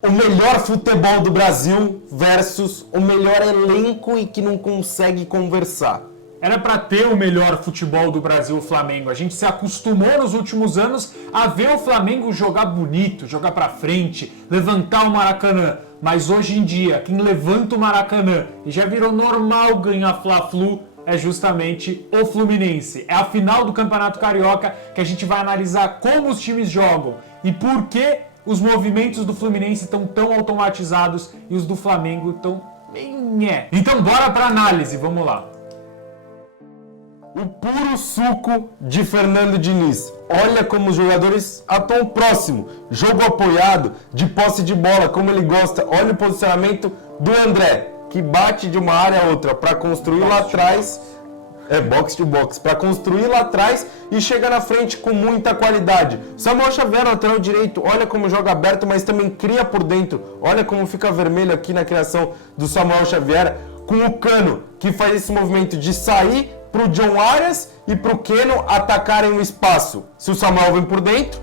O melhor futebol do Brasil versus o melhor elenco e que não consegue conversar. Era para ter o melhor futebol do Brasil, o Flamengo. A gente se acostumou nos últimos anos a ver o Flamengo jogar bonito, jogar para frente, levantar o Maracanã. Mas hoje em dia, quem levanta o Maracanã e já virou normal ganhar Fla-Flu é justamente o Fluminense. É a final do Campeonato Carioca que a gente vai analisar como os times jogam e por que os movimentos do Fluminense estão tão automatizados e os do Flamengo estão bem nhé. Então bora para análise, vamos lá. O puro suco de Fernando Diniz. Olha como os jogadores atuam próximo. Jogo apoiado, de posse de bola, como ele gosta. Olha o posicionamento do André, que bate de uma área a outra para construir lá atrás. Box to box, para construir lá atrás e chega na frente com muita qualidade. Samuel Xavier, lateral direito, olha como joga aberto, mas também cria por dentro. Olha como fica vermelho aqui na criação do Samuel Xavier. Com o Cano, que faz esse movimento de sair para o John Arias e para o Keno atacarem o espaço. Se o Samuel vem por dentro,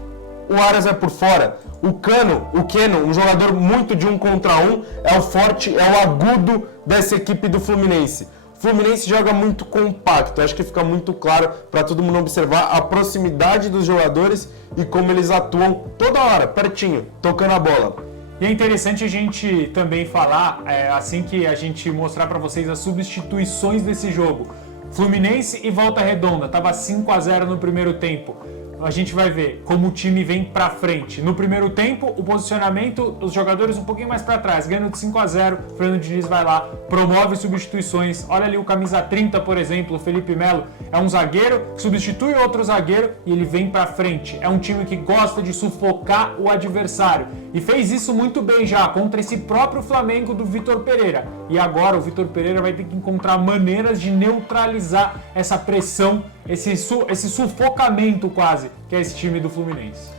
o Arias vai por fora. O Keno, um jogador muito de 1 contra 1, é o forte, é o agudo dessa equipe do Fluminense. O Fluminense joga muito compacto, acho que fica muito claro para todo mundo observar a proximidade dos jogadores e como eles atuam toda hora, pertinho, tocando a bola. E é interessante a gente também falar, assim que a gente mostrar para vocês as substituições desse jogo. Fluminense e Volta Redonda, estava 5-0 no primeiro tempo. A gente vai ver como o time vem pra frente. No primeiro tempo, o posicionamento, os jogadores um pouquinho mais para trás, ganhando de 5-0, Fernando Diniz vai lá, promove substituições. Olha ali o camisa 30, por exemplo, o Felipe Melo, é um zagueiro que substitui outro zagueiro e ele vem pra frente. É um time que gosta de sufocar o adversário e fez isso muito bem já contra esse próprio Flamengo do Vitor Pereira. E agora o Vitor Pereira vai ter que encontrar maneiras de neutralizar essa pressão, esse sufocamento quase, que é esse time do Fluminense.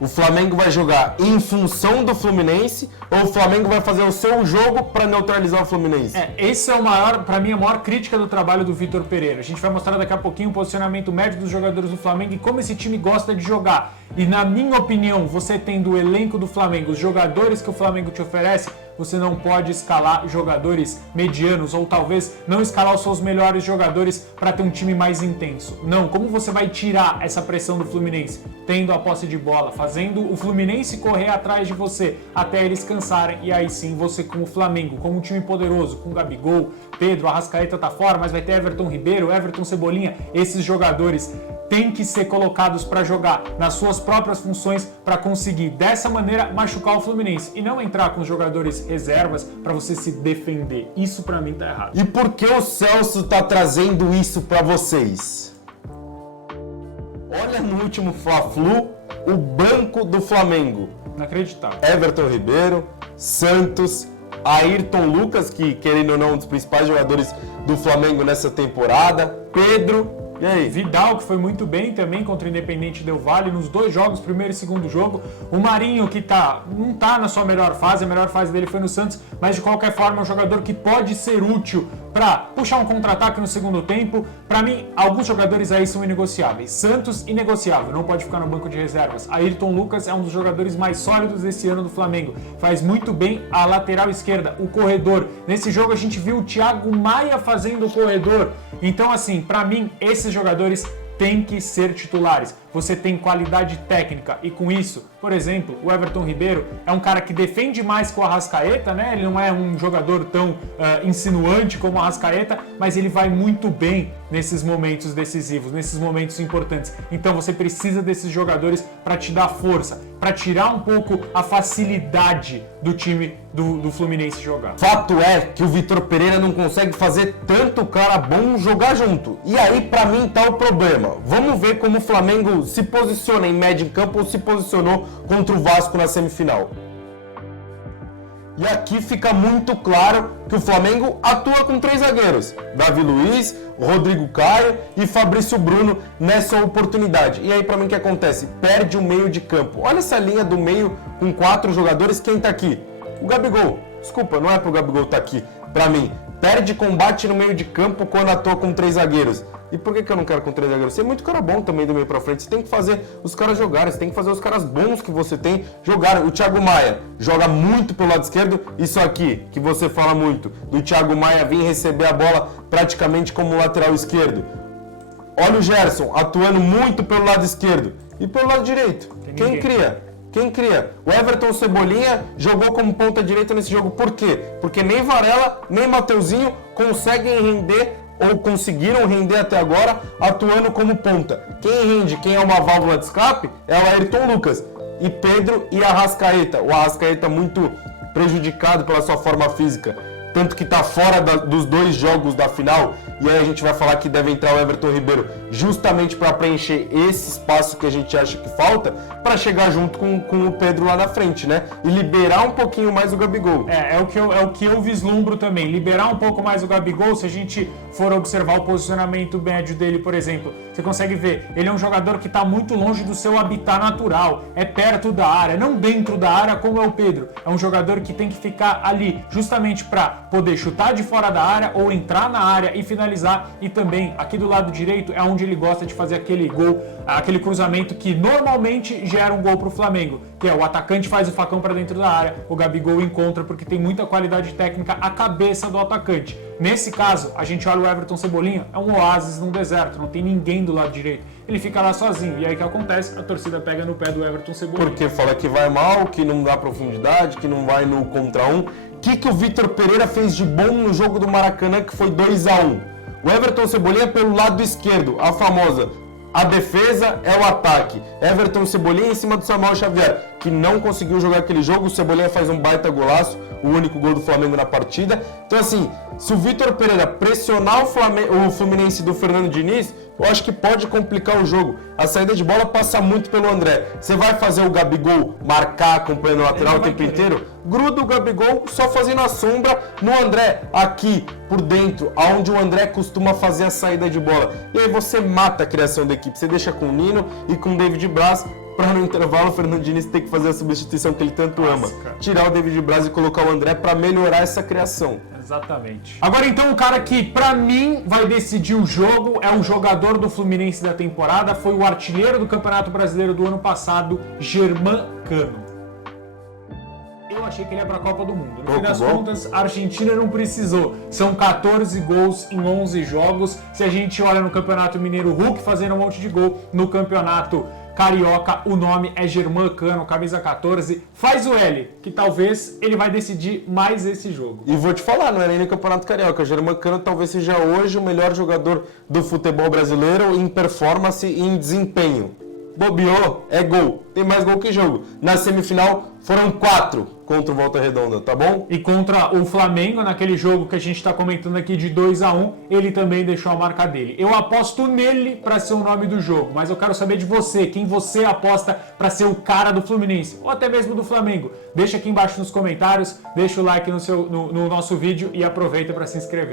O Flamengo vai jogar em função do Fluminense ou o Flamengo vai fazer o seu jogo para neutralizar o Fluminense? Esse é o maior, para mim, a maior crítica do trabalho do Vitor Pereira. A gente vai mostrar daqui a pouquinho o posicionamento médio dos jogadores do Flamengo e como esse time gosta de jogar. E na minha opinião, você tendo o elenco do Flamengo, os jogadores que o Flamengo te oferece, você não pode escalar jogadores medianos ou talvez não escalar os seus melhores jogadores para ter um time mais intenso. Não, como você vai tirar essa pressão do Fluminense? Tendo a posse de bola, fazendo o Fluminense correr atrás de você até eles cansarem e aí sim você com o Flamengo, como um time poderoso, com Gabigol, Pedro, Arrascaeta tá fora, mas vai ter Everton Ribeiro, Everton Cebolinha, esses jogadores têm que ser colocados para jogar nas suas próprias funções para conseguir dessa maneira machucar o Fluminense e não entrar com os jogadores reservas para você se defender. Isso para mim tá errado. E por que o Celso tá trazendo isso para vocês? Olha no último Fla-Flu, o banco do Flamengo. Inacreditável. Everton Ribeiro, Santos, Ayrton Lucas, que querendo ou não, um dos principais jogadores do Flamengo nessa temporada, Pedro. E aí? Vidal, que foi muito bem também contra o Independente Del Valle nos dois jogos, primeiro e segundo jogo. O Marinho, que não tá na sua melhor fase, a melhor fase dele foi no Santos, mas de qualquer forma é um jogador que pode ser útil para puxar um contra-ataque no segundo tempo. Para mim, alguns jogadores aí são inegociáveis. Santos, inegociável, não pode ficar no banco de reservas. Ayrton Lucas é um dos jogadores mais sólidos desse ano do Flamengo. Faz muito bem a lateral esquerda, o corredor. Nesse jogo a gente viu o Thiago Maia fazendo o corredor. Então, assim, para mim, esses jogadores têm que ser titulares. Você tem qualidade técnica e com isso, por exemplo, o Everton Ribeiro é um cara que defende mais que o Arrascaeta, né? Ele não é um jogador tão insinuante como o Arrascaeta, mas ele vai muito bem nesses momentos decisivos, nesses momentos importantes. Então você precisa desses jogadores para te dar força, para tirar um pouco a facilidade do time do Fluminense jogar. Fato é que o Vitor Pereira não consegue fazer tanto cara bom jogar junto. E aí, para mim, tá o problema. Vamos ver como o Flamengo se posiciona em médio em campo ou se posicionou contra o Vasco na semifinal. E aqui fica muito claro que o Flamengo atua com 3 zagueiros. Davi Luiz, Rodrigo Caio e Fabrício Bruno nessa oportunidade. E aí, para mim, o que acontece? Perde o meio de campo. Olha essa linha do meio com 4 jogadores. Quem tá aqui? O Gabigol. Desculpa, não é pro Gabigol tá aqui. Para mim, perde combate no meio de campo quando atua com 3 zagueiros. E por que eu não quero com 3 zagueiros? Você é muito cara bom também do meio pra frente. Você tem que fazer os caras jogarem, você tem que fazer os caras bons que você tem jogarem. O Thiago Maia joga muito pelo lado esquerdo. Isso aqui, que você fala muito, do Thiago Maia vir receber a bola praticamente como lateral esquerdo. Olha o Gerson atuando muito pelo lado esquerdo. E pelo lado direito? Quem cria? Quem cria? O Everton Cebolinha jogou como ponta direita nesse jogo. Por quê? Porque nem Varela, nem Mateuzinho conseguem render ou conseguiram render até agora atuando como ponta. Quem rende, quem é uma válvula de escape é o Ayrton Lucas. E Pedro e Arrascaeta. O Arrascaeta muito prejudicado pela sua forma física. Tanto que está fora dos 2 jogos da final, e aí a gente vai falar que deve entrar o Everton Ribeiro justamente para preencher esse espaço que a gente acha que falta, para chegar junto com o Pedro lá na frente, né? E liberar um pouquinho mais o Gabigol. É o que eu vislumbro também, liberar um pouco mais o Gabigol. Se a gente for observar o posicionamento médio dele, por exemplo, você consegue ver, ele é um jogador que está muito longe do seu habitat natural, é perto da área, não dentro da área como é o Pedro. É um jogador que tem que ficar ali justamente para poder chutar de fora da área ou entrar na área e finalizar. E também aqui do lado direito é onde ele gosta de fazer aquele gol, aquele cruzamento que normalmente gera um gol para o Flamengo, que é o atacante faz o facão para dentro da área, o Gabigol encontra porque tem muita qualidade técnica a cabeça do atacante. Nesse caso, a gente olha o Everton Cebolinha, é um oásis num deserto, não tem ninguém do lado direito. Ele fica lá sozinho, e aí o que acontece? A torcida pega no pé do Everton Cebolinha. Porque fala que vai mal, que não dá profundidade, que não vai no contra um. O que o Vitor Pereira fez de bom no jogo do Maracanã, que foi 2-1? O Everton Cebolinha pelo lado esquerdo, a famosa, a defesa é o ataque. Everton Cebolinha em cima do Samuel Xavier, que não conseguiu jogar aquele jogo. O Cebolinha faz um baita golaço, o único gol do Flamengo na partida. Então assim, se o Vitor Pereira pressionar o Fluminense do Fernando Diniz, eu acho que pode complicar o jogo. A saída de bola passa muito pelo André. Você vai fazer o Gabigol marcar acompanhando o lateral o tempo inteiro? Gruda o Gabigol só fazendo a sombra no André, aqui por dentro, aonde o André costuma fazer a saída de bola. E aí você mata a criação da equipe. Você deixa com o Nino e com o David Braz, para no intervalo o Fernando Diniz ter que fazer a substituição que ele tanto ama. Tirar o David Braz e colocar o André para melhorar essa criação. Exatamente. Agora então o cara que pra mim vai decidir o jogo é o jogador do Fluminense da temporada, foi o artilheiro do Campeonato Brasileiro do ano passado, Germán Cano. Eu achei que ele ia pra Copa do Mundo. No fim das contas, a Argentina não precisou. São 14 gols em 11 jogos. Se a gente olha no Campeonato Mineiro, o Hulk fazendo um monte de gol. No Campeonato Carioca, o nome é Germán Cano, camisa 14. Faz o L, que talvez ele vai decidir mais esse jogo. E vou te falar, não é nem no Campeonato Carioca. O Germán Cano talvez seja hoje o melhor jogador do futebol brasileiro em performance e em desempenho. Bobeou, é gol. Tem mais gol que jogo. Na semifinal foram 4 contra o Volta Redonda, tá bom? E contra o Flamengo, naquele jogo que a gente está comentando aqui de 2-1, ele também deixou a marca dele. Eu aposto nele para ser o nome do jogo, mas eu quero saber de você, quem você aposta para ser o cara do Fluminense, ou até mesmo do Flamengo. Deixa aqui embaixo nos comentários, deixa o like no nosso vídeo e aproveita para se inscrever.